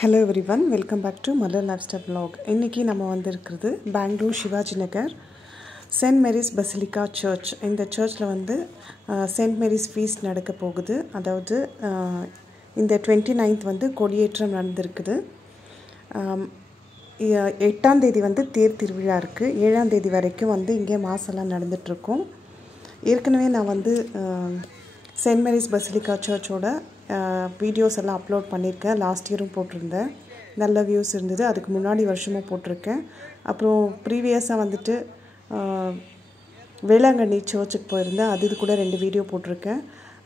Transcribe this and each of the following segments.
Hello everyone, welcome back to Mother Lifestyle Vlog. இன்னைக்கு நம்ம வந்திருக்கிறது பெங்களூர் சிவாஜி Nagar Saint Mary's basilica search. இந்த சர்ச்சில் வந்து செயின்ட் மேரிஸ் ஃபீஸ்ட் நடக்க போகுது. அதாவது இந்த 29th வந்து கொடியேற்றம் நடந்திருக்குது. 8ஆம் தேதி வந்து தேர் திருவிழா இருக்குது. 7ஆம் தேதி வரைக்கும் வந்து இங்கே மாசெல்லாம் நடந்துகிட்ருக்கும். ஏற்கனவே நான் வந்து செயின்ட் மேரிஸ் பசிலிக்கா சர்ச்சோட வீடியோஸ் எல்லாம் அப்லோட் பண்ணியிருக்கேன். லாஸ்ட் இயரும் போட்டிருந்தேன். நல்ல வியூஸ் இருந்தது. அதுக்கு முன்னாடி வருஷமும் போட்டிருக்கேன். அப்புறம் ப்ரீவியஸாக வந்துட்டு வேளாங்கண்ணி சர்ச்சுக்கு போயிருந்தேன். அது கூட 2 வீடியோ போட்டிருக்கேன்.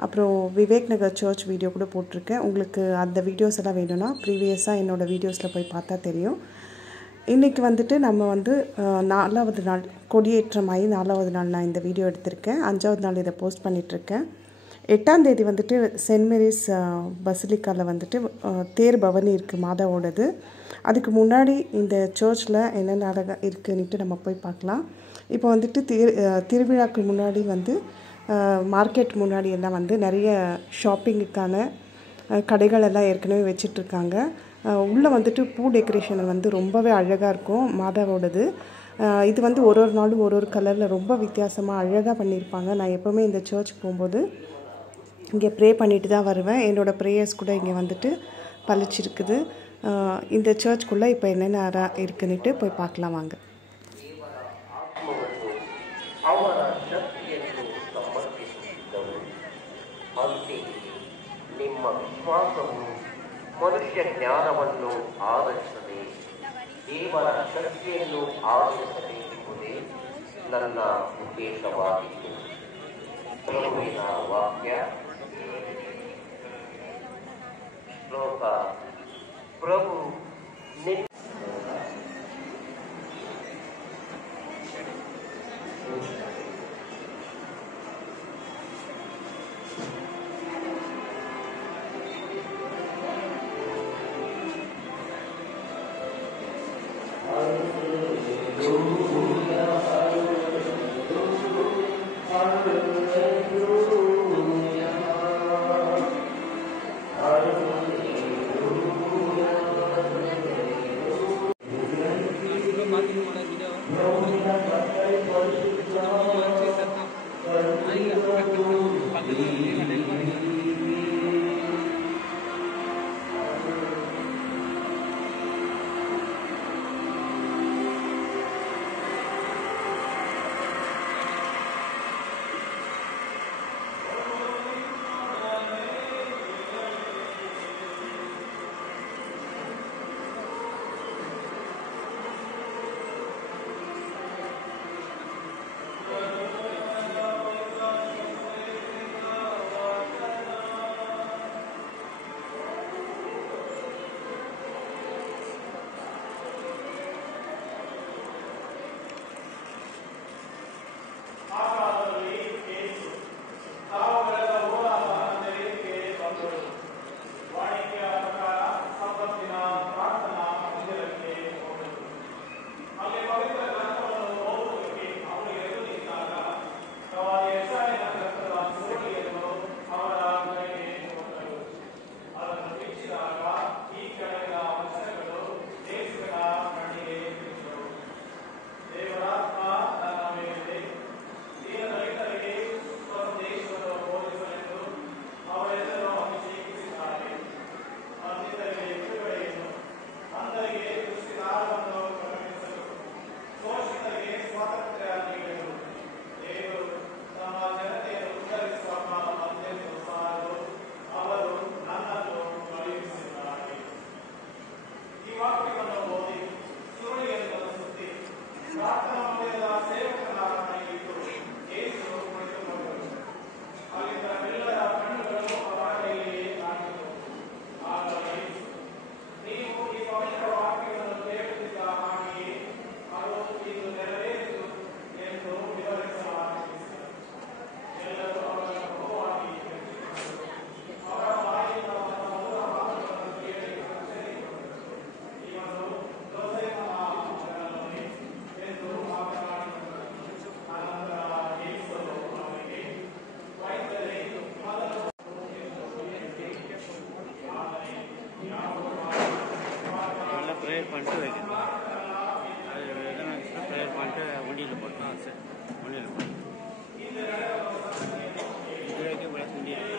அப்புறம் விவேக் நகர் சர்ச் வீடியோ கூட போட்டிருக்கேன். உங்களுக்கு அந்த வீடியோஸ் எல்லாம் வேணும்னா ப்ரீவியஸாக என்னோடய வீடியோஸில் போய் பார்த்தா தெரியும். இன்றைக்கி வந்துட்டு நம்ம வந்து 4வது நாள் கொடியேற்றமாகி 4வது நாள் நான் இந்த வீடியோ எடுத்திருக்கேன். 5வது நாள் இதை போஸ்ட் பண்ணிகிட்ருக்கேன். 8ஆம் தேதி வந்துட்டு செயின்ட் மேரிஸ் பசிலிக்காவில் வந்துட்டு தேர் பவனி இருக்குது மாதாவோடது. அதுக்கு முன்னாடி இந்த சர்ச்சில் என்னென்ன இருக்குன்னுட்டு நம்ம போய் பார்க்கலாம். இப்போ வந்துட்டு திருவிழாக்கு முன்னாடி வந்து மார்க்கெட் முன்னாடி எல்லாம் வந்து நிறைய ஷாப்பிங்குக்கான கடைகள் எல்லாம் ஏற்கனவே வச்சிட்ருக்காங்க. உள்ளே வந்துட்டு பூ டெக்கரேஷன் வந்து ரொம்பவே அழகாக இருக்கும் மாதாவோடது. இது வந்து ஒரு நாளும் ஒரு கலரில் ரொம்ப வித்தியாசமாக அழகாக பண்ணியிருப்பாங்க. நான் எப்போவுமே இந்த சர்ச்சுக்கு போகும்போது இங்கே ப்ரே பண்ணிட்டு தான் வருவேன். என்னோடய ப்ரேயர்ஸ் கூட இங்கே வந்துட்டு பழிச்சிருக்குது. இந்த சர்ச்சுக்குள்ளே இப்போ என்னென்ன இருக்குன்னுட்டு போய் பார்க்கலாம் வாங்க. ನಿಮ್ಮ ವಿಶ್ವಾಸವು ಮನುಷ್ಯ ಜ್ಞಾನವನ್ನು ಆಧರಿಸದೆ ದೇವರ ಶಕ್ತಿಯನ್ನು ಆಧರಿಸಬೇಕೆಂಬುದೇ ನನ್ನ ಉದ್ದೇಶವಾಗಿತ್ತು. ಪ್ರಭುವಿನ ವಾಕ್ಯ ಶ್ಲೋಕ ಪ್ರಭು ப்ரேயர் பண்ணிட்டு வைக்கணும். அது எதனா ப்ரேயர் பண்ணிட்டு வண்டியில் போட்டோம். சரி, வண்டியில் போட்டோம். இது வரைக்கும் முடியாது.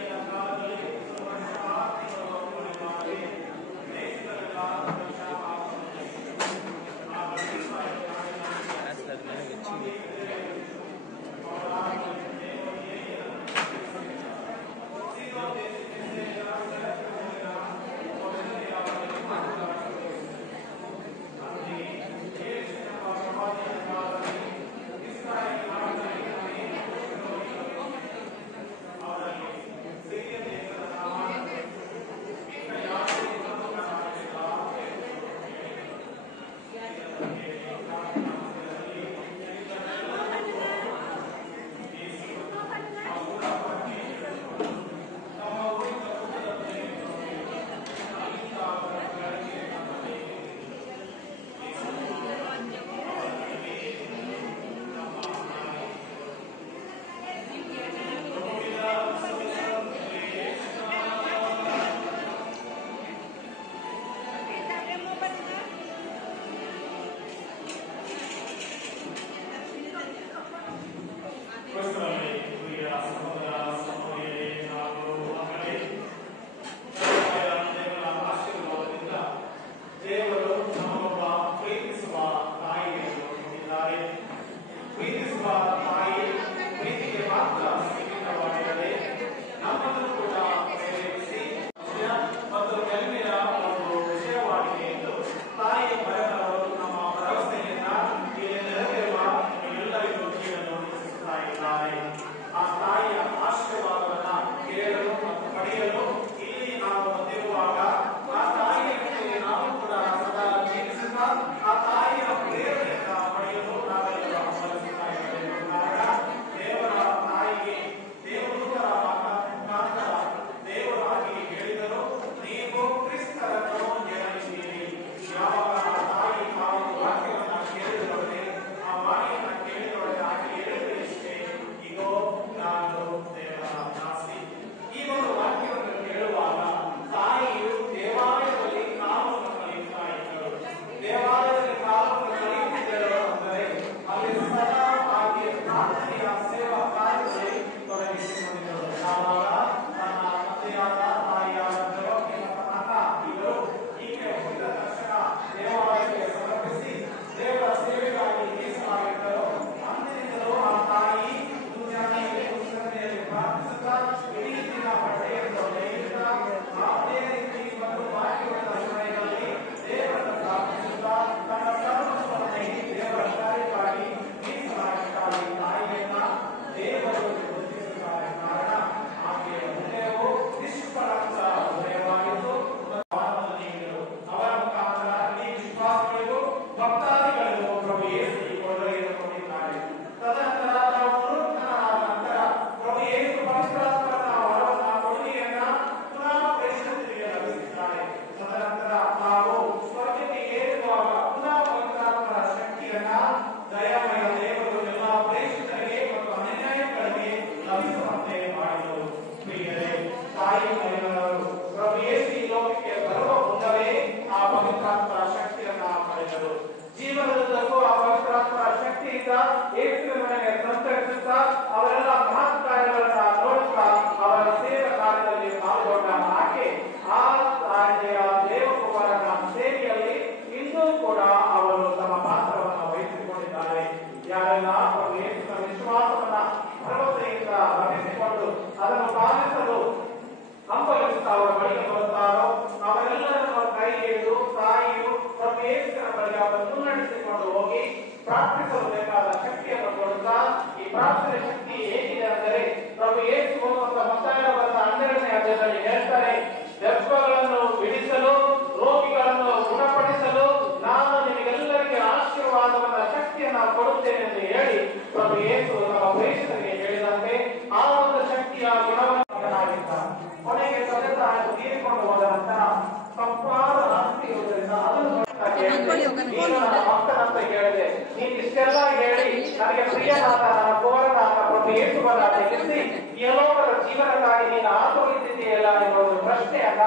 ಜೀವನಕ್ಕಾಗಿ ನೀನು ಆತೋರಿಸಿದೆಯಲ್ಲ ಎನ್ನುವುದು ಪ್ರಶ್ನೆಯಲ್ಲ.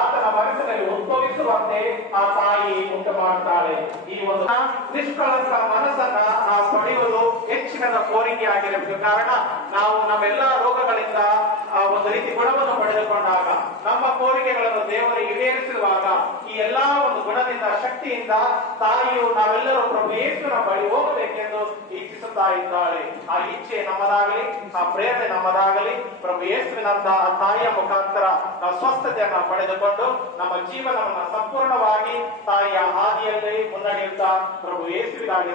ಆತನ ಮನಸ್ಸಿನಲ್ಲಿ ಉದ್ಭವಿಸುವಂತೆ ಆ ತಾಯಿ ಉಂಟು ಮಾಡ್ತಾಳೆ. ಈ ಒಂದು ನಿಷ್ಕಳಂಕ ಮನಸ್ಸನ್ನ ನಾವು ಪಡೆಯುವುದು ಹೆಚ್ಚಿನ ಕೋರಿಕೆ ಆಗಿರಬೇಕು. ಕಾರಣ ನಾವು ನಮ್ಮೆಲ್ಲಾ ರೋಗಗಳಿಂದ ಒಂದು ರೀತಿ ಗುಣವನ್ನು ಪಡೆದುಕೊಂಡಾಗ, ನಮ್ಮ ಕೋರಿಕೆಗಳನ್ನು ದೇವರು ಈಡೇರಿಸುವಾಗ ಈ ಎಲ್ಲಾ ಒಂದು ಗುಣದಿಂದ ಶಕ್ತಿಯಿಂದ ತಾಯಿಯು ನಾವೆಲ್ಲರೂ ಪ್ರಭು ಯೇಸುವಿನ ಬಳಿ ಹೋಗಬೇಕೆಂದು ಇಚ್ಛಿಸುತ್ತಾ ಇದ್ದಾಳೆ. ಆ ಇಚ್ಛೆ ನಮ್ಮದಾಗಲಿ, ಆ ಪ್ರೇರಣೆ ನಮ್ಮದಾಗಲಿ. ಪ್ರಭು ಯೇಸುವಿನಂತ ಆ ತಾಯಿಯ ಮುಖಾಂತರ ನಾವು ಸ್ವಸ್ಥತೆಯನ್ನ ಪಡೆದುಕೊಂಡು ನಮ್ಮ ಜೀವನವನ್ನು ಸಂಪೂರ್ಣವಾಗಿ ತಾಯಿಯ ಹಾದಿಯಲ್ಲಿ ಮುನ್ನಡೆಯುತ್ತಾ ಪ್ರಭು ಯೇಸುವಿಗಾಗಿ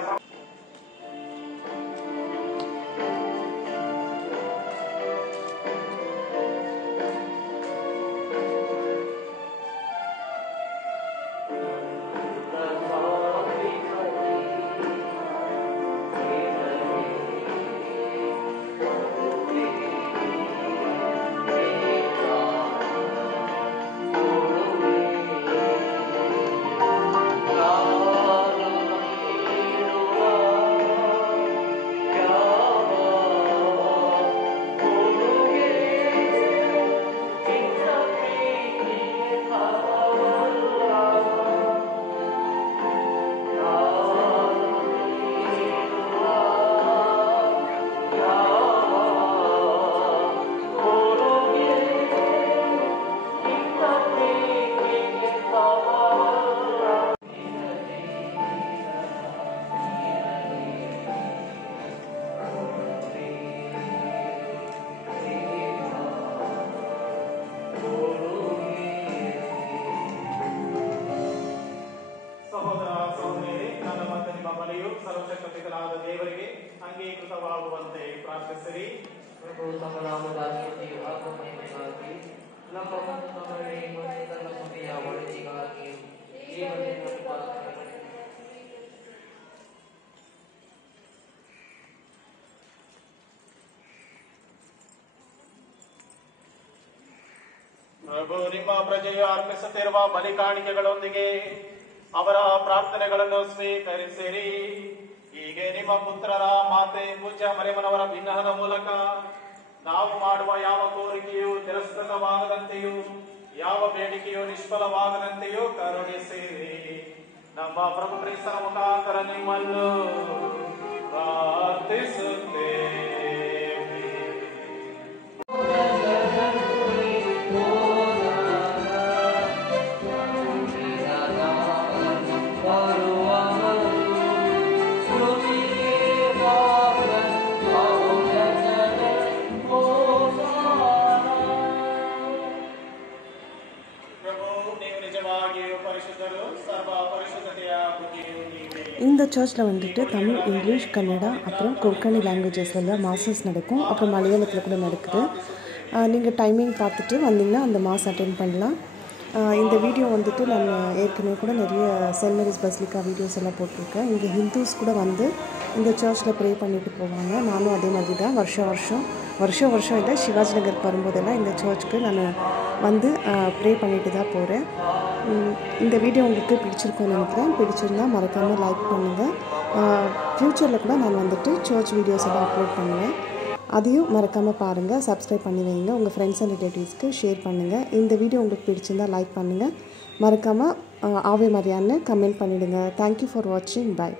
ಸರ್ವಶಕ್ತನಾದ ದೇವರಿಗೆ ಅಂಗೀಕೃತವಾಗುವಂತೆ ಪ್ರಾರ್ಥಿಸಿರಿ. ಪ್ರಭು ತಮ್ಮ ನಾಮದ ಸ್ತುತಿಯು ಆಗಮನಕ್ಕಾಗಿ ನಮ್ಮ ಮತ್ತು ತಮ್ಮನೇ ಮತ್ತು ತನ್ನ ಸಭೆಯ ಒಳಿತಿಗಾಗಿ ಜೀವನದಿಂದ ಪ್ರಾರ್ಥನೆ. ಪ್ರಭು ನಿಮ್ಮ ಪ್ರಜೆಯು ಅರ್ಪಿಸುತ್ತಿರುವ ಬಲಿ ಕಾಣಿಕೆಗಳೊಂದಿಗೆ ಅವರ ಪ್ರಾರ್ಥನೆಗಳನ್ನು ಸ್ವೀಕರಿಸಿರಿ. ಹೀಗೆ ನಿಮ್ಮ ಪುತ್ರರ ಮಾತೆ ಪೂಜ್ಯ ಮರಿಯಮ್ಮನವರ ಭಿನ್ನಹದ ಮೂಲಕ ನಾವು ಮಾಡುವ ಯಾವ ಕೋರಿಕೆಯು ತಿರಸ್ಕೃತವಾಗದಂತೆಯೂ ಯಾವ ಬೇಡಿಕೆಯು ನಿಷ್ಫಲವಾಗದಂತೆಯೂ ಕರುಣಿಸಿರಿ. ನಮ್ಮ ಪ್ರಭು ಕ್ರಿಸ್ತನ ಮುಖಾಂತರ ನಿಮ್ಮನ್ನು ಪ್ರಾರ್ಥಿಸುತ್ತೇವೆ. இந்த சர்ச்சில் வந்துட்டு தமிழ், இங்கிலீஷ், கன்னடா, அப்புறம் கொற்கனி லாங்குவேஜஸில் மாசஸ் நடக்கும். அப்புறம் மலையாளத்தில் கூட நடக்குது. நீங்கள் டைமிங் பார்த்துட்டு வந்தீங்கன்னா அந்த மாஸ் அட்டென்ட் பண்ணலாம். இந்த வீடியோ வந்துட்டு நான் ஏற்கனவே கூட நிறைய சென்ட் மேரிஸ் பசிலிக்கா வீடியோஸ் எல்லாம் போட்டிருக்கேன். இங்கே ஹிந்துஸ் கூட வந்து இந்த சர்ச்சில் ப்ரே பண்ணிட்டு போவாங்க. நானும் அதே மாதிரி தான் வருஷம் இல்லை, சிவாஜி நகருக்கு வரும்போதெல்லாம் இந்த சர்ச்சுக்கு நான் வந்து ப்ரே பண்ணிட்டு தான் போகிறேன். இந்த வீடியோ உங்களுக்கு பிடிச்சிருக்கும்னு நினைக்கிறேன். பிடிச்சிருந்தால் மறக்காமல் லைக் பண்ணுங்கள். ஃப்யூச்சரில் கூட நான் வந்துட்டு சர்ச் வீடியோஸ் எல்லாம் அப்லோட் பண்ணுவேன். அதையும் மறக்காமல் பாருங்கள். சப்ஸ்கிரைப் பண்ணி வைங்க. உங்கள் ஃப்ரெண்ட்ஸ் அண்ட் ரிலேட்டிவ்ஸ்க்கு ஷேர் பண்ணுங்கள். இந்த வீடியோ உங்களுக்கு பிடிச்சிருந்தால் லைக் பண்ணுங்கள். மறக்காமல் ஆவே மரியான்னு கமெண்ட் பண்ணிவிடுங்க. தேங்க்யூ ஃபார் வாட்சிங். பை.